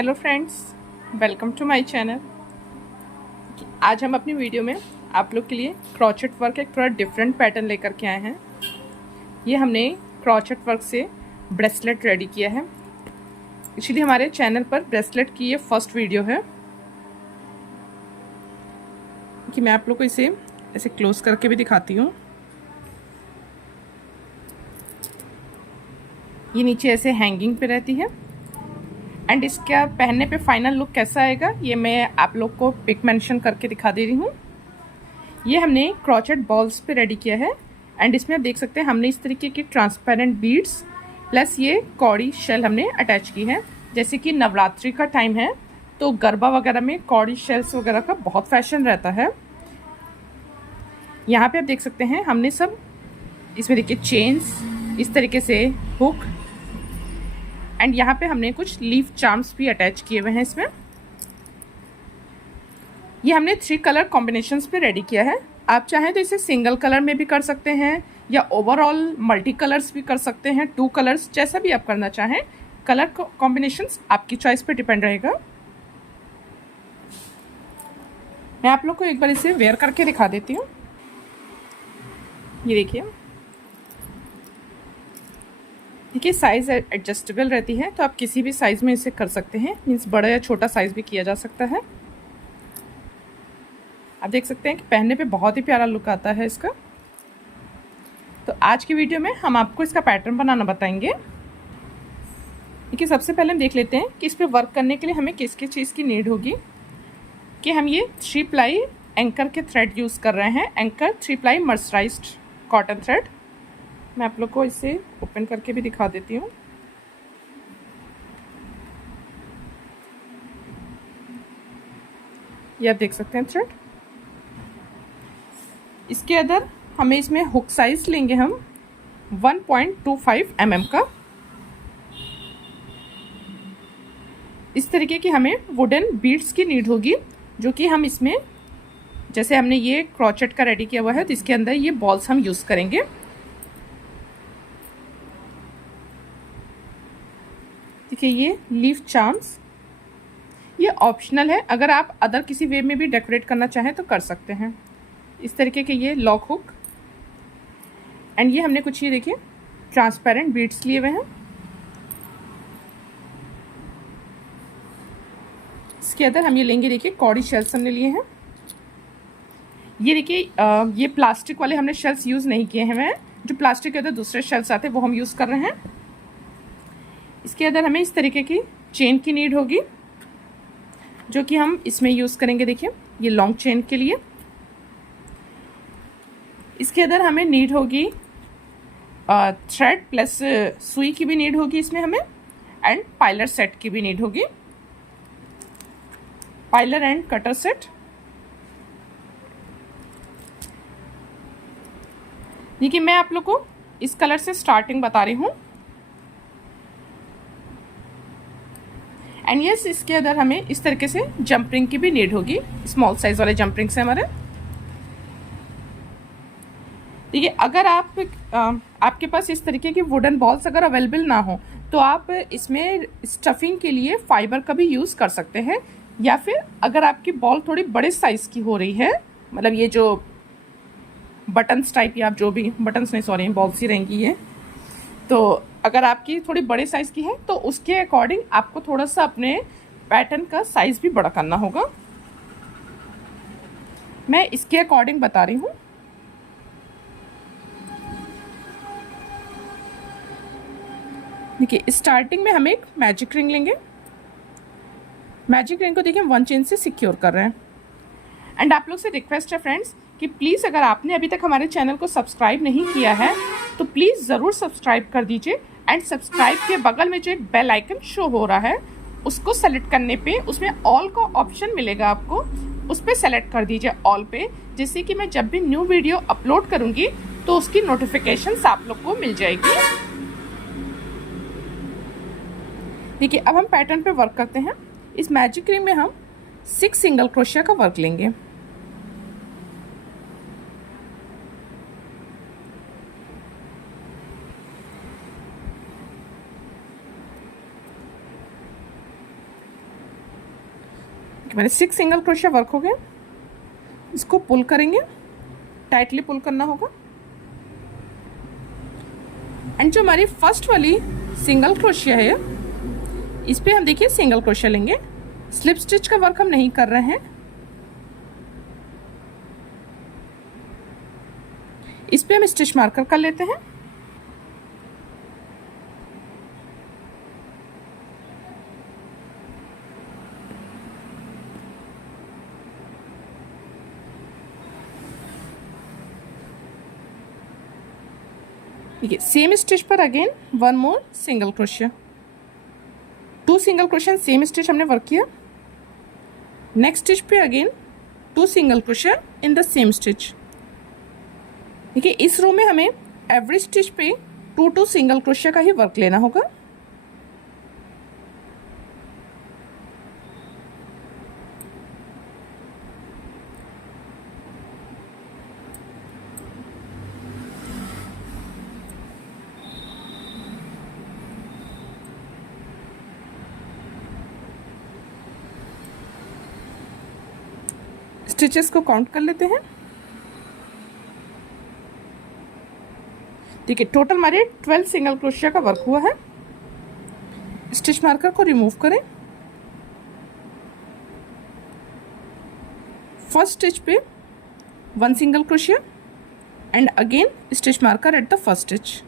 Hello friends, welcome to my channel. आज हम अपनी वीडियो में आप लोग के लिए क्रोचेट वर्क एक थोड़ा डिफरेंट पैटर्न लेकर के आए हैं। ये हमने क्रोचेट वर्क से ब्रेसलेट रेडी किया है। एक्चुअली हमारे चैनल पर ब्रेसलेट की ये फर्स्ट वीडियो है कि मैं आप लोग को इसे ऐसे क्लोज करके भी दिखाती हूँ। ये नीचे ऐसे हैंगिंग पे रहती है एंड इसका पहनने पे फाइनल लुक कैसा आएगा ये मैं आप लोग को पिक मेंशन करके दिखा दे रही हूँ। ये हमने क्रोचेट बॉल्स पे रेडी किया है एंड इसमें आप देख सकते हैं हमने इस तरीके की ट्रांसपेरेंट बीड्स प्लस ये कौड़ी शेल हमने अटैच की है। जैसे कि नवरात्रि का टाइम है तो गरबा वगैरह में कौड़ी शेल्स वगैरह का बहुत फैशन रहता है। यहाँ पे आप देख सकते हैं हमने सब इसमें देखिए चेन्स, इस तरीके से हुक एंड यहाँ पे हमने कुछ लीफ चार्म्स भी अटैच किए हुए हैं इसमें। ये हमने 3 कलर कॉम्बिनेशंस पे रेडी किया है। आप चाहें तो इसे सिंगल कलर में भी कर सकते हैं या ओवरऑल मल्टी कलर्स भी कर सकते हैं, 2 कलर्स, जैसा भी आप करना चाहें। कलर कॉम्बिनेशंस आपकी चॉइस पे डिपेंड रहेगा। मैं आप लोग को एक बार इसे वेयर करके दिखा देती हूँ। ये देखिए साइज़ एडजस्टेबल रहती है तो आप किसी भी साइज़ में इसे कर सकते हैं, मीन्स बड़ा या छोटा साइज़ भी किया जा सकता है। आप देख सकते हैं कि पहनने पे बहुत ही प्यारा लुक आता है इसका। तो आज की वीडियो में हम आपको इसका पैटर्न बनाना बताएंगे। देखिए सबसे पहले हम देख लेते हैं कि इस पर वर्क करने के लिए हमें किस किस चीज़ की नीड होगी। कि हम ये 3 प्लाई एंकर के थ्रेड यूज़ कर रहे हैं। Anchor 3 ply mercerised cotton thread. मैं आप लोग को इसे ओपन करके भी दिखा देती हूँ। ये आप देख सकते हैं थ्रेड। इसके अंदर हमें इसमें हुक साइज लेंगे हम 1.25 mm का। इस तरीके की हमें वुडन बीड्स की नीड होगी, जो कि हम इसमें जैसे हमने ये क्रोचेट का रेडी किया हुआ है तो इसके अंदर ये बॉल्स हम यूज़ करेंगे। देखिए ये लीफ चार्म्स, ये ऑप्शनल है, अगर आप अदर किसी वे में भी डेकोरेट करना चाहें तो कर सकते हैं। इस तरीके के ये लॉक हुक एंड ये हमने कुछ ये देखिए ट्रांसपेरेंट बीड्स लिए हुए हैं। इसके अंदर हम ये लेंगे, देखिए कौड़ी शेल्स हमने लिए हैं। ये देखिए ये प्लास्टिक वाले हमने शेल्स यूज़ नहीं किए हैं, जो प्लास्टिक के अंदर दूसरे शेल्स आते हैं वो हम यूज़ कर रहे हैं। इसके अंदर हमें इस तरीके की चेन की नीड होगी, जो कि हम इसमें यूज़ करेंगे। देखिए ये लॉन्ग चेन के लिए। इसके अंदर हमें नीड होगी थ्रेड प्लस सुई की भी नीड होगी इसमें हमें, एंड पाइलर सेट की भी नीड होगी, पाइलर एंड कटर सेट। देखिए मैं आप लोग को इस कलर से स्टार्टिंग बता रही हूँ। एंड यस, इसके अंदर हमें इस तरीके से जंप रिंग की भी नीड होगी, स्मॉल साइज वाले जंप रिंग्स हैं हमारे। देखिए अगर आपके पास इस तरीके की वुडन बॉल्स अगर अवेलेबल ना हो तो आप इसमें स्टफिंग के लिए फाइबर का भी यूज़ कर सकते हैं, या फिर अगर आपकी बॉल थोड़ी बड़े साइज़ की हो रही है, मतलब ये जो बटन्स टाइप या आप जो भी बटन्स नहीं, सॉरी बॉल्स ही रहेंगी ये, तो अगर आपकी थोड़ी बड़े साइज़ की है तो उसके अकॉर्डिंग आपको थोड़ा सा अपने पैटर्न का साइज़ भी बड़ा करना होगा। मैं इसके अकॉर्डिंग बता रही हूँ। देखिए स्टार्टिंग में हम एक मैजिक रिंग लेंगे। मैजिक रिंग को देखिए हम 1 चेन से सिक्योर कर रहे हैं। एंड आप लोग से रिक्वेस्ट है फ्रेंड्स कि प्लीज़ अगर आपने अभी तक हमारे चैनल को सब्सक्राइब नहीं किया है तो प्लीज़ ज़रूर सब्सक्राइब कर दीजिए। एंड सब्सक्राइब के बगल में जो एक बेल आइकन शो हो रहा है उसको सेलेक्ट करने पे उसमें ऑल का ऑप्शन मिलेगा आपको, उस पर सेलेक्ट कर दीजिए ऑल पे, जिससे कि मैं जब भी न्यू वीडियो अपलोड करूँगी तो उसकी नोटिफिकेशंस आप लोग को मिल जाएगी। देखिए अब हम पैटर्न पे वर्क करते हैं। इस मैजिक रिंग में हम 6 सिंगल क्रोशिया का वर्क लेंगे। मेरे 6 सिंगल क्रोशिया वर्क हो गए। इसको पुल करेंगे, टाइटली पुल करना होगा। एंड जो हमारी फर्स्ट वाली सिंगल क्रोशिया है, इस पे हम देखिए सिंगल क्रोशिया लेंगे। स्लिप स्टिच का वर्क हम नहीं कर रहे हैं। इस पे हम स्टिच मार्कर कर लेते हैं। ठीक है, सेम स्टिच पर again 1 more single crochet, 2 single crochet, same stitch हमने वर्क किया। नेक्स्ट स्टिच पे again 2 single crochet in the same stitch. देखिए इस रो में हमें एवरी स्टिच पे 2 सिंगल क्रोशिया का ही वर्क लेना होगा। स्टिचेस को काउंट कर लेते हैं। ठीक है, टोटल हमारे 12 सिंगल क्रोशिया का वर्क हुआ है। स्टिच मार्कर को रिमूव करें। फर्स्ट स्टिच पे 1 single crochet and again stitch marker at the first stitch.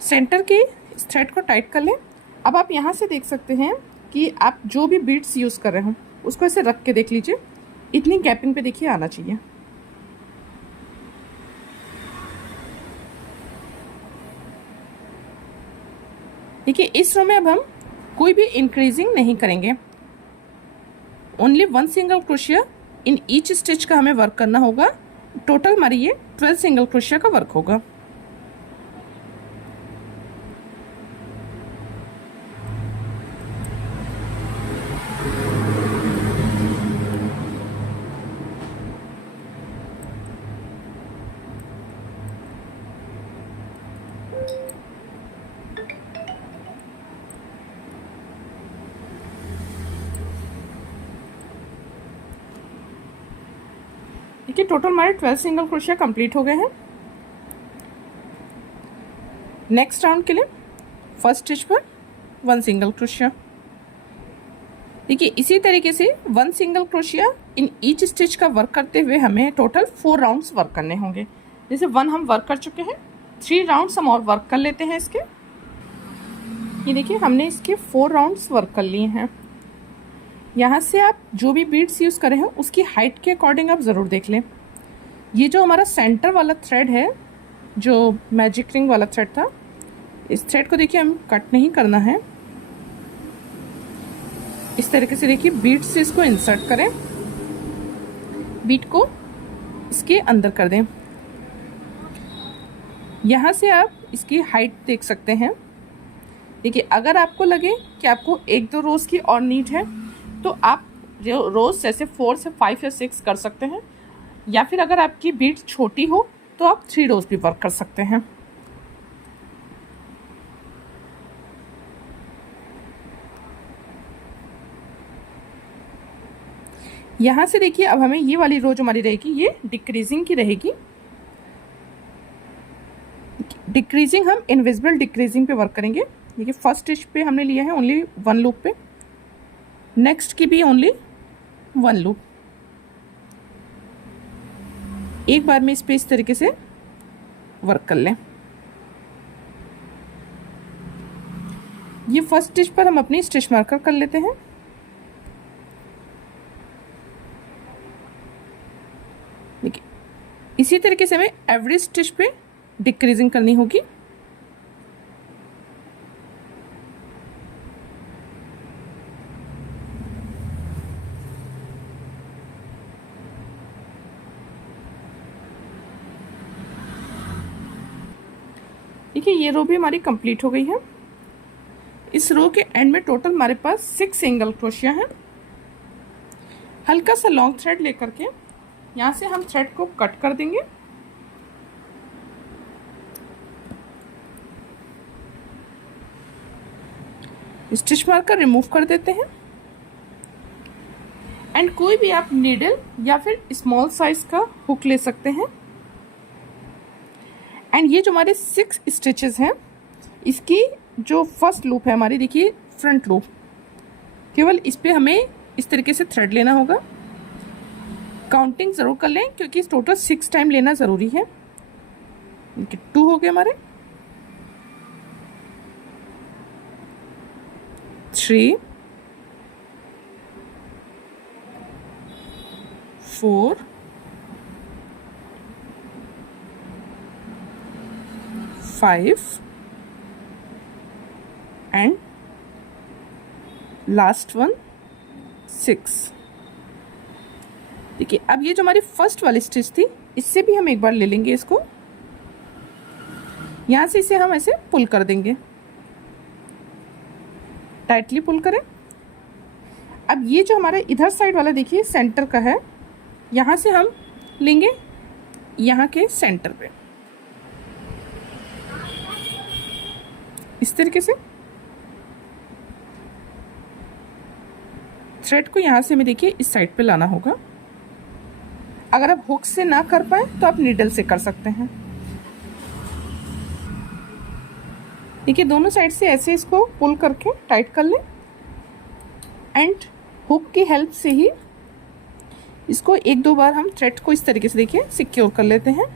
Centre की इस थ्रेड को टाइट कर लें। अब आप यहाँ से देख सकते हैं कि आप जो भी बीड्स यूज़ कर रहे हो उसको ऐसे रख के देख लीजिए, इतनी गैपिंग पे देखिए आना चाहिए। देखिए इस रो में अब हम कोई भी इंक्रीजिंग नहीं करेंगे, only 1 single crochet in each stitch का हमें वर्क करना होगा। टोटल हमारी ये 12 सिंगल क्रोशिया का वर्क होगा। देखिए टोटल हमारे 12 सिंगल क्रोशिया कंप्लीट हो गए हैं। नेक्स्ट राउंड के लिए फर्स्ट स्टिच पर 1 सिंगल क्रोशिया। देखिए इसी तरीके से 1 single crochet in each stitch का वर्क करते हुए हमें टोटल 4 राउंड्स वर्क करने होंगे। जैसे 1 हम वर्क कर चुके हैं, 3 राउंड्स हम और वर्क कर लेते हैं इसके। ये देखिए हमने इसके 4 राउंड्स वर्क कर लिए हैं। यहाँ से आप जो भी बीड्स यूज़ करें हैं उसकी हाइट के अकॉर्डिंग आप ज़रूर देख लें। ये जो हमारा सेंटर वाला थ्रेड है, जो मैजिक रिंग वाला थ्रेड था, इस थ्रेड को देखिए हम कट नहीं करना है। इस तरीके से देखिए बीड से इसको इंसर्ट करें, बीड को इसके अंदर कर दें। यहाँ से आप इसकी हाइट देख सकते हैं। देखिए अगर आपको लगे कि आपको 1-2 रोज़ की और नीड है तो आप रोज़ जैसे 4 से 5 या 6 कर सकते हैं, या फिर अगर आपकी बीड छोटी हो तो आप 3 रोज़ भी वर्क कर सकते हैं। यहाँ से देखिए अब हमें ये वाली रो जो हमारी रहेगी ये डिक्रीजिंग की रहेगी। डिक्रीजिंग हम इनविजिबल डिक्रीजिंग पे वर्क करेंगे। देखिए फर्स्ट स्टिच पे हमने लिया है ओनली 1 लूप पे, नेक्स्ट की भी ओनली 1 लूप। एक बार में इस पे इस तरीके से वर्क कर लें। ये फर्स्ट स्टिच पर हम अपनी स्टिच मार्कर कर लेते हैं। देखिए इसी तरीके से हमें एवरी स्टिच पे डिक्रीजिंग करनी होगी। देखिए ये रो भी हमारी कंप्लीट हो गई है। इस रो के एंड में टोटल हमारे पास 6 सिंगल क्रोशिया हैं। हल्का सा लॉन्ग थ्रेड लेकर के यहाँ से हम थ्रेड को कट कर देंगे। स्टिच मार्कर रिमूव कर देते हैं। एंड कोई भी आप नीडल या फिर स्मॉल साइज का हुक ले सकते हैं। एंड ये जो हमारे 6 स्टिचेस हैं, इसकी जो फर्स्ट लूप है हमारी, देखिए फ्रंट लूप, केवल इस पे हमें इस तरीके से थ्रेड लेना होगा। काउंटिंग ज़रूर कर लें क्योंकि टोटल 6 टाइम लेना ज़रूरी है। 2 हो गए हमारे, 3, 4, 5 एंड लास्ट वन 6। देखिए अब ये जो हमारी फर्स्ट वाली स्टिच थी, इससे भी हम एक बार ले लेंगे इसको, यहाँ से इसे हम ऐसे पुल कर देंगे, टाइटली पुल करें। अब ये जो हमारा इधर साइड वाला देखिए सेंटर का है, यहाँ से हम लेंगे यहाँ के सेंटर पे इस तरीके से। थ्रेड को यहाँ से हमें देखिए इस साइड पे लाना होगा। अगर आप हुक से ना कर पाए तो आप नीडल से कर सकते हैं। देखिए दोनों साइड से ऐसे इसको पुल करके टाइट कर लें एंड हुक की हेल्प से ही इसको 1-2 बार हम थ्रेड को इस तरीके से देखिए सिक्योर कर लेते हैं।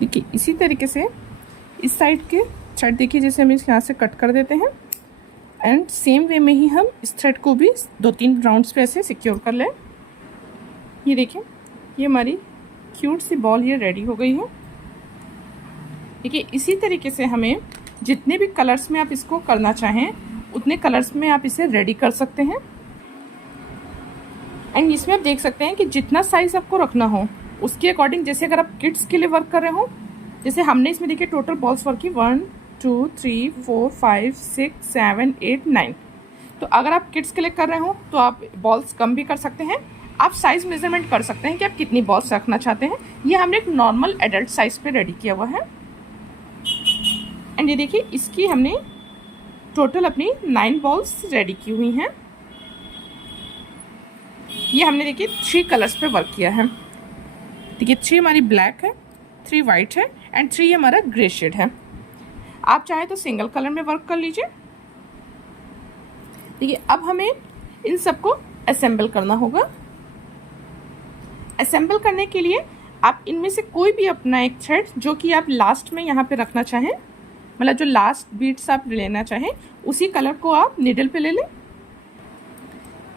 देखिए इसी तरीके से इस साइड के थ्रेड देखिए जैसे हम इस यहाँ से कट कर देते हैं एंड सेम वे में ही हम इस थ्रेड को भी 2-3 राउंड्स पे ऐसे सिक्योर कर लें। ये देखिए ये हमारी क्यूट सी बॉल ये रेडी हो गई है। देखिए इसी तरीके से हमें जितने भी कलर्स में आप इसको करना चाहें उतने कलर्स में आप इसे रेडी कर सकते हैं। एंड इसमें आप देख सकते हैं कि जितना साइज़ आपको रखना हो उसके अकॉर्डिंग, जैसे अगर आप किड्स के लिए वर्क कर रहे हो, जैसे हमने इसमें देखिए टोटल बॉल्स वर्क की 1 2 3 4 5 6 7 8 9। तो अगर आप किड्स के लिए कर रहे हो तो आप बॉल्स कम भी कर सकते हैं। आप साइज़ मेजरमेंट कर सकते हैं कि आप कितनी बॉल्स रखना चाहते हैं। ये हमने एक नॉर्मल एडल्ट साइज़ पे रेडी किया हुआ है। एंड ये देखिए इसकी हमने टोटल अपनी 9 बॉल्स रेडी की हुई हैं। ये हमने देखिए 3 कलर्स पे वर्क किया है। देखिए 3 हमारी ब्लैक है, 3 वाइट है एंड 3 हमारा ग्रे शेड है। आप चाहे तो सिंगल कलर में वर्क कर लीजिए। देखिए अब हमें इन सबको असेंबल करना होगा। असेंबल करने के लिए आप इनमें से कोई भी अपना एक थ्रेड जो कि आप लास्ट में यहाँ पे रखना चाहें, मतलब जो लास्ट बीट्स आप लेना चाहें, उसी कलर को आप नीडल पे ले लें।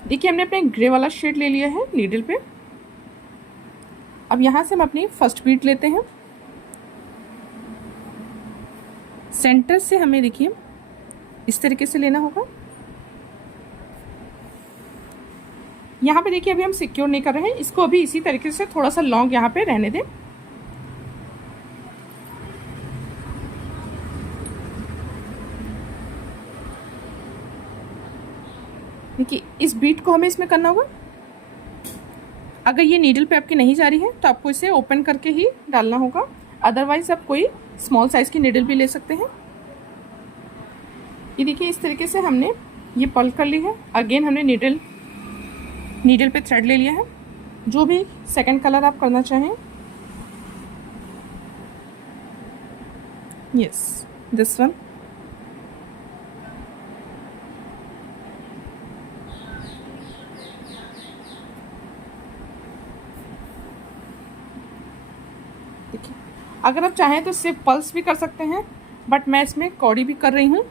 देखिए हमने अपने ग्रे वाला शेड ले लिया है नीडल पे। अब यहाँ से हम अपनी फर्स्ट बीट लेते हैं। सेंटर से हमें देखिए इस तरीके से लेना होगा। यहाँ पे देखिए अभी हम सिक्योर नहीं कर रहे हैं, इसको अभी इसी तरीके से थोड़ा सा लॉन्ग यहाँ पे रहने दें। देखिए इस बीट को हमें इसमें करना होगा। अगर ये नीडल पे आपकी नहीं जा रही है तो आपको इसे ओपन करके ही डालना होगा, अदरवाइज आप कोई स्मॉल साइज़ की नीडल भी ले सकते हैं। ये देखिए इस तरीके से हमने ये पर्ल कर ली है। अगेन हमने नीडल पे थ्रेड ले लिया है। जो भी सेकंड कलर आप करना चाहें, यस दिस वन, देखिए अगर आप चाहें तो सिर्फ पल्स भी कर सकते हैं, बट मैं इसमें कौड़ी भी कर रही हूँ।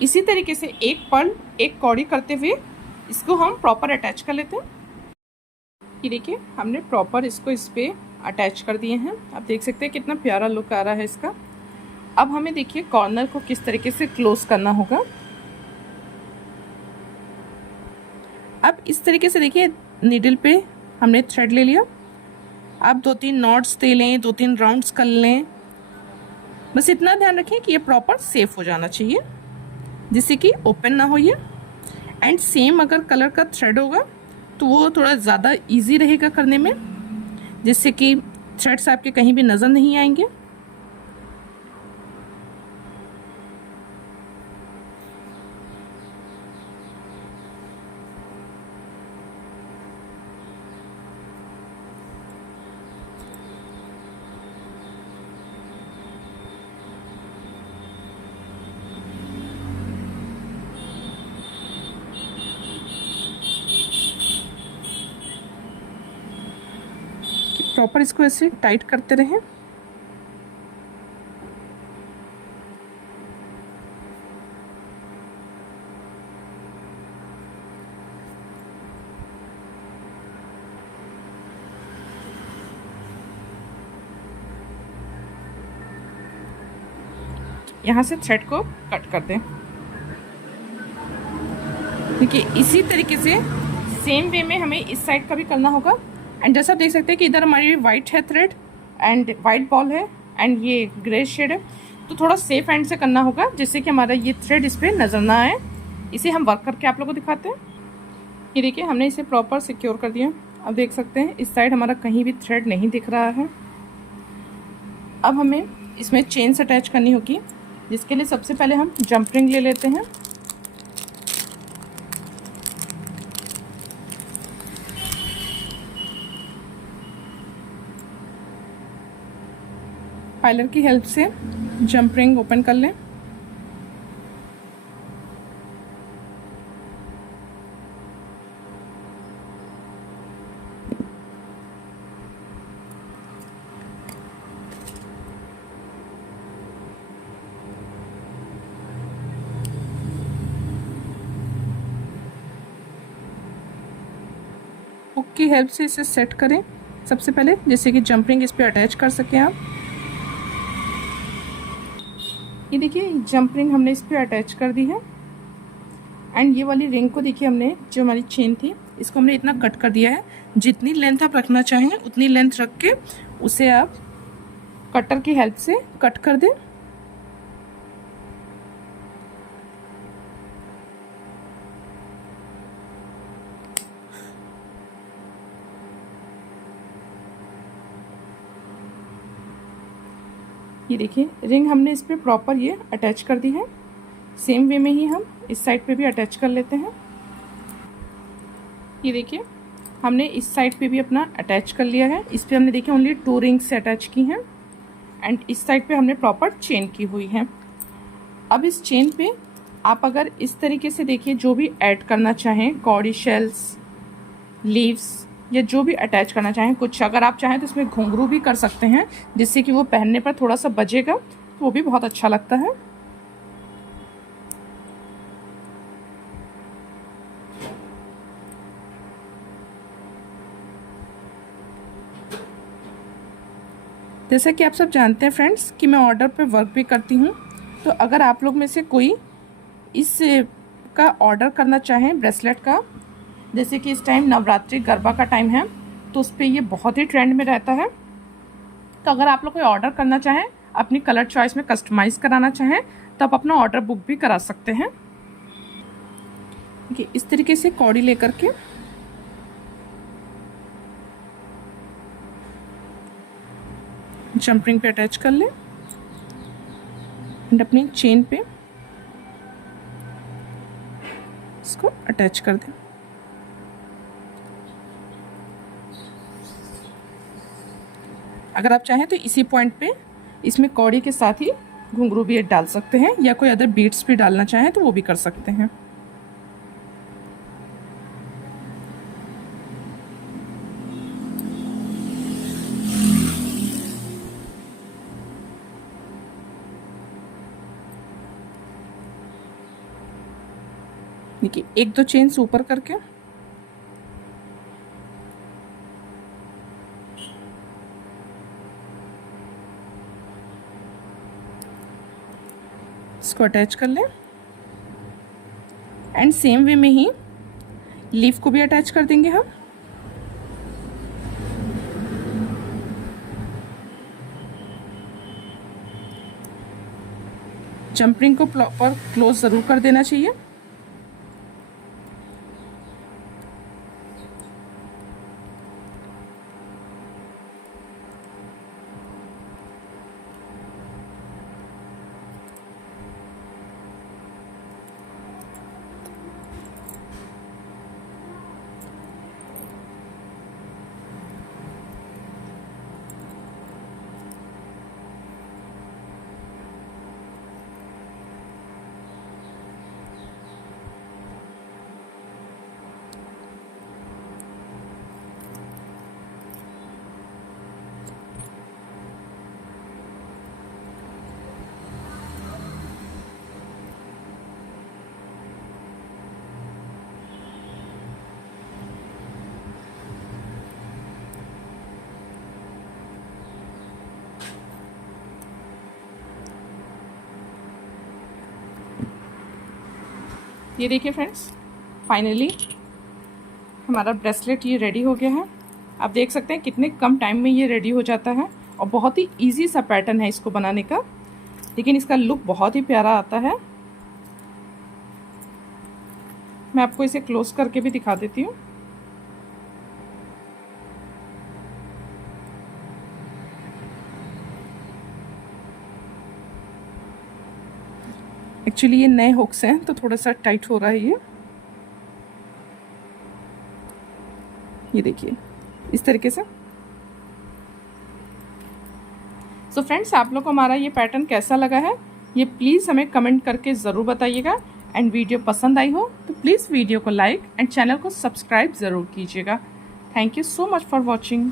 इसी तरीके से एक पर्ल एक कौड़ी करते हुए इसको हम प्रॉपर अटैच कर लेते हैं। ये देखिए हमने प्रॉपर इसको इस पे अटैच कर दिए हैं। आप देख सकते हैं कितना प्यारा लुक आ रहा है इसका। अब हमें देखिए कॉर्नर को किस तरीके से क्लोज करना होगा। अब इस तरीके से देखिए नीडल पे हमने थ्रेड ले लिया। आप 2-3 नॉट्स दे लें, 2-3 राउंड्स कर लें। बस इतना ध्यान रखें कि ये प्रॉपर सेफ हो जाना चाहिए, जिससे कि ओपन ना हो ये। एंड सेम अगर कलर का थ्रेड होगा तो वो थोड़ा ज़्यादा इजी रहेगा करने में, जिससे कि थ्रेड्स आपके कहीं भी नज़र नहीं आएंगे। प्रॉपर इसको ऐसे टाइट करते रहें। यहाँ से थ्रेड को कट कर दें। देखिए इसी तरीके से सेम वे में हमें इस साइड का भी करना होगा। एंड जैसा आप देख सकते हैं कि इधर हमारी वाइट है थ्रेड एंड वाइट बॉल है एंड ये ग्रे शेड है, तो थोड़ा सेफ एंड से करना होगा, जिससे कि हमारा ये थ्रेड इस पर नज़र ना आए। इसे हम वर्क करके आप लोगों को दिखाते हैं। ये देखिए हमने इसे प्रॉपर सिक्योर कर दिया। अब देख सकते हैं इस साइड हमारा कहीं भी थ्रेड नहीं दिख रहा है। अब हमें इसमें चेन्स अटैच करनी होगी, जिसके लिए सबसे पहले हम जंप रिंग ले लेते हैं। पाइलर की हेल्प से जंप रिंग ओपन कर लें। हुक की हेल्प से इसे सेट करें सबसे पहले, जैसे कि जंप रिंग इस पर अटैच कर सकें आप। ये देखिए जंप रिंग हमने इस पर अटैच कर दी है। एंड ये वाली रिंग को देखिए हमने, जो हमारी चेन थी, इसको हमने इतना कट कर दिया है। जितनी लेंथ आप रखना चाहें उतनी लेंथ रख के उसे आप कटर की हेल्प से कट कर दें। ये देखिए रिंग हमने इस पे प्रॉपर ये अटैच कर दी है। सेम वे में ही हम इस साइड पे भी अटैच कर लेते हैं। ये देखिए हमने इस साइड पे भी अपना अटैच कर लिया है। इस पे हमने देखिए ओनली 2 रिंग्स से अटैच की हैं एंड इस साइड पे हमने प्रॉपर चेन की हुई है। अब इस चेन पे आप अगर इस तरीके से देखिए जो भी ऐड करना चाहें, कौड़ी शेल्स, लीव्स या जो भी अटैच करना चाहें, कुछ अगर आप चाहें तो इसमें घुंघरू भी कर सकते हैं, जिससे कि वो पहनने पर थोड़ा सा बजेगा, तो वो भी बहुत अच्छा लगता है। जैसा कि आप सब जानते हैं फ्रेंड्स कि मैं ऑर्डर पे वर्क भी करती हूँ, तो अगर आप लोग में से कोई इस का ऑर्डर करना चाहें ब्रेसलेट का, जैसे कि इस टाइम नवरात्रि गरबा का टाइम है, तो उस पर ये बहुत ही ट्रेंड में रहता है। तो अगर आप लोग कोई ऑर्डर करना चाहें, अपनी कलर चॉइस में कस्टमाइज़ कराना चाहें, तो आप अपना ऑर्डर बुक भी करा सकते हैं। देखिए इस तरीके से कौड़ी लेकर के जंप रिंग पे अटैच कर लें एंड अपनी चेन पे इसको अटैच कर दें। अगर आप चाहें तो इसी पॉइंट पे इसमें कौड़ी के साथ ही घुंघरू भी डाल सकते हैं, या कोई अदर बीड्स भी डालना चाहें तो वो भी कर सकते हैं। देखिए, एक दो चेन्स ऊपर करके इसको अटैच कर लें एंड सेम वे में ही लीफ को भी अटैच कर देंगे हम। जंप रिंग को प्रॉपर क्लोज ज़रूर कर देना चाहिए। ये देखिए फ्रेंड्स, फाइनली हमारा ब्रेसलेट ये रेडी हो गया है। आप देख सकते हैं कितने कम टाइम में ये रेडी हो जाता है और बहुत ही इजी सा पैटर्न है इसको बनाने का, लेकिन इसका लुक बहुत ही प्यारा आता है। मैं आपको इसे क्लोज करके भी दिखा देती हूँ। एक्चुअली ये नए हुक्स हैं तो थोड़ा सा टाइट हो रहा है ये देखिए इस तरीके से। सो फ्रेंड्स, आप लोग को हमारा ये पैटर्न कैसा लगा है ये प्लीज़ हमें कमेंट करके ज़रूर बताइएगा। एंड वीडियो पसंद आई हो तो प्लीज़ वीडियो को लाइक एंड चैनल को सब्सक्राइब ज़रूर कीजिएगा। Thank you so much for watching.